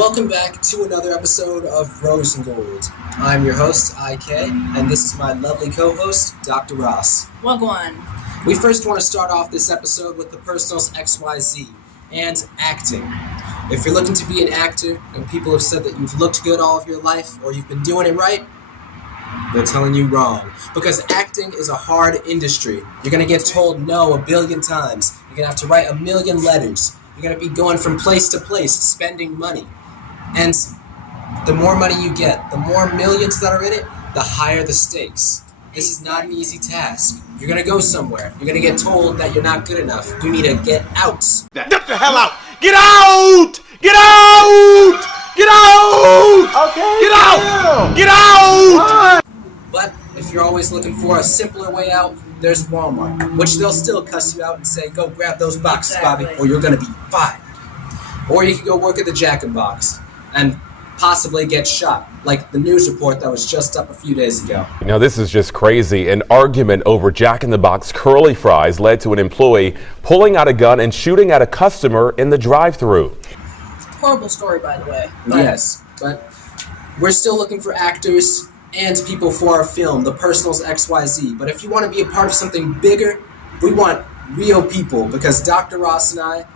Welcome back to another episode of Rosengold. I'm your host, IK, and this is my lovely co-host, Dr. Ross. Wagwan. We first want to start off this episode with the Personals.xyz and acting. If you're looking to be an actor and people have said that you've looked good all of your life or you've been doing it right, they're telling you wrong. Because acting is a hard industry. You're going to get told no a billion times. You're going to have to write a million letters. You're going to be going from place to place, spending money. And the more money you get, the more millions that are in it, the higher the stakes. This is not an easy task. You're going to go somewhere. You're going to get told that you're not good enough. You need to get out. Get the hell out! Get out! Get out! Get out! Okay. Get out! Get out! But if you're always looking for a simpler way out, there's Walmart, which they'll still cuss you out and say, go grab those boxes, Bobby, or you're going to be fired. Or you could go work at the Jack in Box and possibly get shot, like the news report that was just up a few days ago. Now this is just crazy. An argument over Jack in the Box curly fries led to an employee pulling out a gun and shooting at a customer in the drive-thru. Horrible story, by the way. Yes, but we're still looking for actors and people for our film, the Personals.xyz. But if you want to be a part of something bigger, we want real people, because Dr. Ross and I,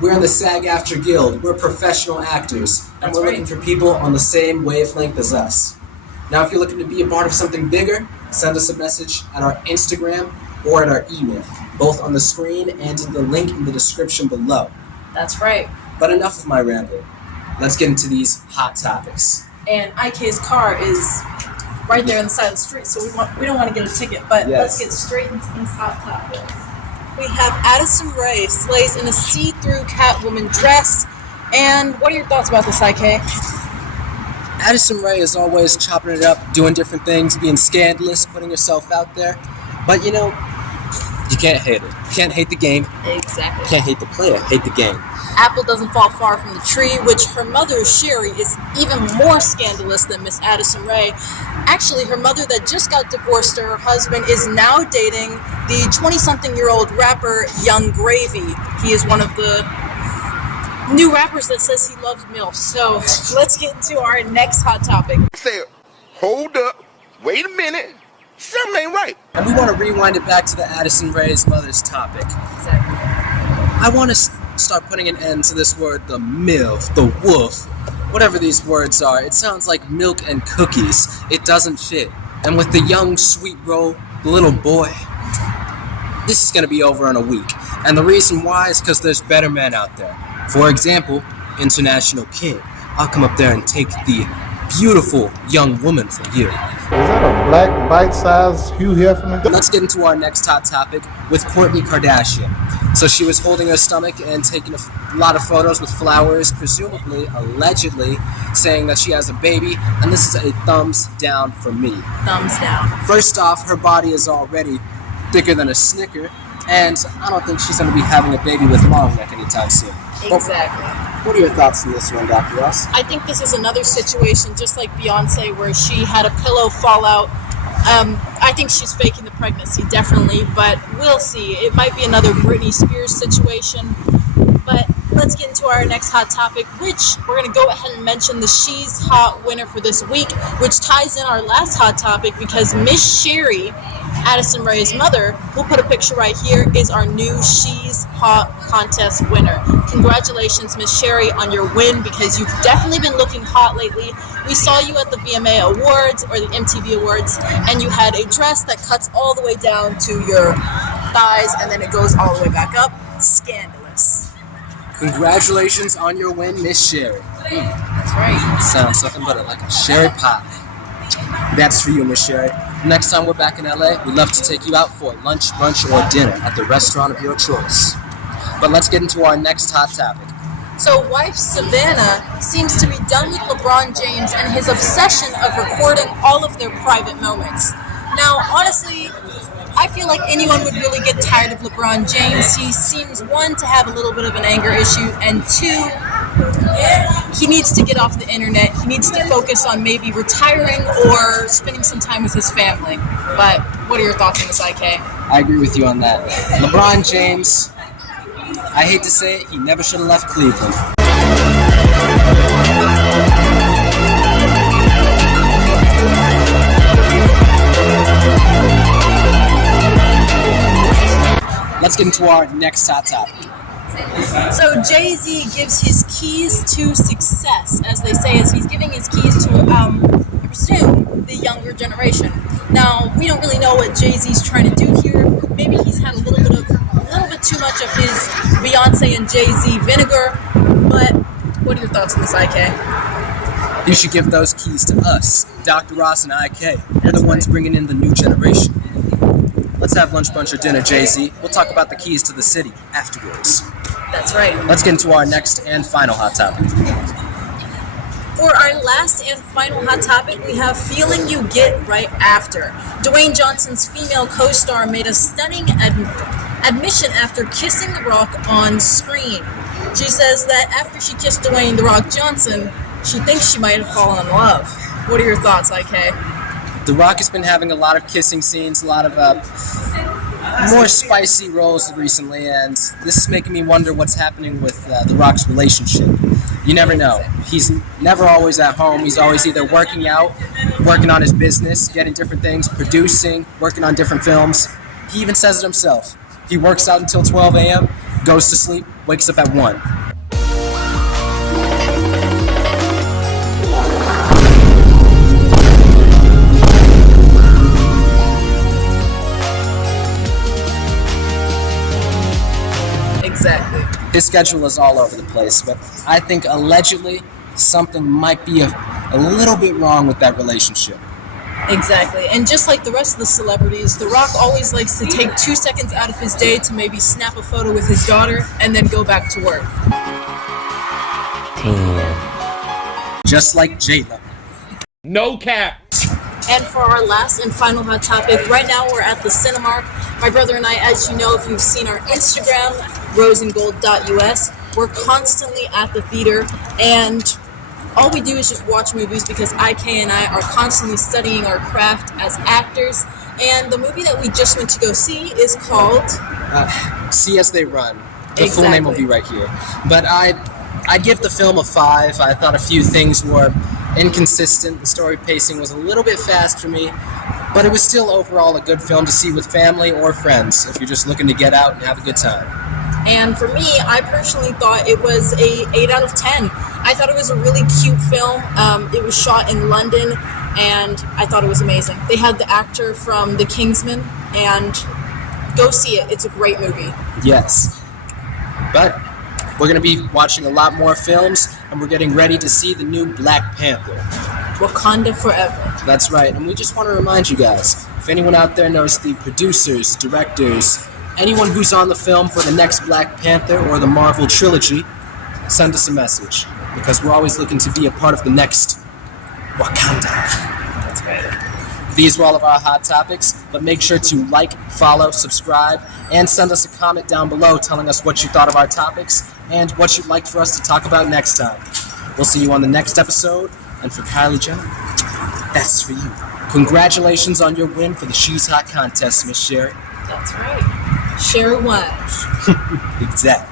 we're in the SAG-AFTRA Guild. We're professional actors, and we're looking for people on the same wavelength as us. Now, if you're looking to be a part of something bigger, send us a message at our Instagram or at our email, both on the screen and in the link in the description below. That's right. But enough of my rambling. Let's get into these hot topics. And IK's car is right there on the side of the street, so we don't want to get a ticket, but Let's get straight into these hot topics. We have Addison Rae slays in a see-through Catwoman dress. And what are your thoughts about this, IK? Addison Rae is always chopping it up, doing different things, being scandalous, putting herself out there. But you know, you can't hate it. You can't hate the game. Exactly. You can't hate the player, hate the game. Apple doesn't fall far from the tree, which her mother, Sherri, is even more scandalous than Miss Addison Rae. Actually, her mother that just got divorced to her husband is now dating the 20-something-year-old rapper Young Gravy. He is one of the new rappers that says he loves MILF. So let's get into our next hot topic. Say, hold up, wait a minute, something ain't right. And we want to rewind it back to the Addison Rae's mother's topic. Exactly. I want to start putting an end to this word, the MILF, the wolf, whatever these words are. It sounds like milk and cookies. It doesn't fit. And with the young, sweet Ro, the little boy, this is going to be over in a week. And the reason why is because there's better men out there. For example, International King. I'll come up there and take the beautiful young woman from you. Is that a black bite-sized Hugh Hefner? Let's get into our next hot topic with Kourtney Kardashian. So she was holding her stomach and taking a lot of photos with flowers, presumably, allegedly, saying that she has a baby, and this is a thumbs down for me. Thumbs down. First off, her body is already thicker than a Snicker, and I don't think she's going to be having a baby with long neck anytime soon. Exactly. What are your thoughts on this one, Dr. Ross? I think this is another situation just like Beyonce where she had a pillow fall out. I think she's faking the pregnancy, definitely, but we'll see. It might be another Britney Spears situation. But let's get into our next hot topic, which we're going to go ahead and mention the She's Hot winner for this week, which ties in our last hot topic because Miss Sherri, Addison Rae's mother, we'll put a picture right here, is our new She's Hot contest winner. Congratulations, Miss Sherri, on your win because you've definitely been looking hot lately. We saw you at the VMA Awards or the MTV Awards, and you had a dress that cuts all the way down to your thighs and then it goes all the way back up. Scandalous. Congratulations on your win, Miss Sherri. That's right. Sounds nothing but like a cherry pie. That's for you, Miss Sherri. Next time we're back in LA, we'd love to take you out for lunch, brunch, or dinner at the restaurant of your choice. But let's get into our next hot topic. So wife Savannah seems to be done with LeBron James and his obsession of recording all of their private moments. Now, honestly, I feel like anyone would really get tired of LeBron James. He seems, one, to have a little bit of an anger issue, and two, he needs to get off the internet. He needs to focus on maybe retiring or spending some time with his family. But what are your thoughts on this, IK? I agree with you on that. LeBron James, I hate to say it, he never should have left Cleveland. get into our next hot topic. So Jay-Z gives his keys to success, as they say, as he's giving his keys to, I presume, the younger generation. Now, we don't really know what Jay-Z's trying to do here. Maybe he's had a little bit too much of his Beyonce and Jay-Z vinegar, but what are your thoughts on this, IK? You should give those keys to us, Dr. Ross and IK. We're the ones bringing in the new generation. Let's have lunch, brunch, or dinner, Jay-Z. We'll talk about the keys to the city afterwards. That's right. Let's get into our next and final hot topic. For our last and final hot topic, we have feeling you get right after. Dwayne Johnson's female co-star made a stunning admission after kissing The Rock on screen. She says that after she kissed Dwayne "The Rock" Johnson, she thinks she might have fallen in love. What are your thoughts, IK? The Rock has been having a lot of kissing scenes, a lot of more spicy roles recently, and this is making me wonder what's happening with The Rock's relationship. You never know. He's never always at home. He's always either working out, working on his business, getting different things, producing, working on different films. He even says it himself. He works out until 12 a.m., goes to sleep, wakes up at 1. Exactly. His schedule is all over the place, but I think allegedly something might be a little bit wrong with that relationship. Exactly. And just like the rest of the celebrities, The Rock always likes to take 2 seconds out of his day to maybe snap a photo with his daughter and then go back to work. 10. Just like J-Lo. No cap. And for our last and final hot topic, right now we're at the Cinemark. My brother and I, as you know, if you've seen our Instagram, rosengold.us, we're constantly at the theater, and all we do is just watch movies because IK and I are constantly studying our craft as actors. And the movie that we just went to go see is called See As They Run. The full name will be right here. But I'd give the film a 5. I thought a few things were inconsistent. The story pacing was a little bit fast for me, but it was still overall a good film to see with family or friends if you're just looking to get out and have a good time. And for me, I personally thought it was a 8 out of 10. I thought it was a really cute film. It was shot in London, and I thought it was amazing. They had the actor from The Kingsman, and go see it. It's a great movie. Yes. But we're going to be watching a lot more films, and we're getting ready to see the new Black Panther. Wakanda forever. That's right, and we just want to remind you guys, if anyone out there knows the producers, directors, anyone who's on the film for the next Black Panther or the Marvel trilogy, send us a message, because we're always looking to be a part of the next Wakanda. That's right. These were all of our hot topics, but make sure to like, follow, subscribe, and send us a comment down below telling us what you thought of our topics and what you'd like for us to talk about next time. We'll see you on the next episode, and for Kylie Jenner, that's for you. Congratulations on your win for the She's Hot contest, Miss Sherri. That's right. Sherri won. Exactly.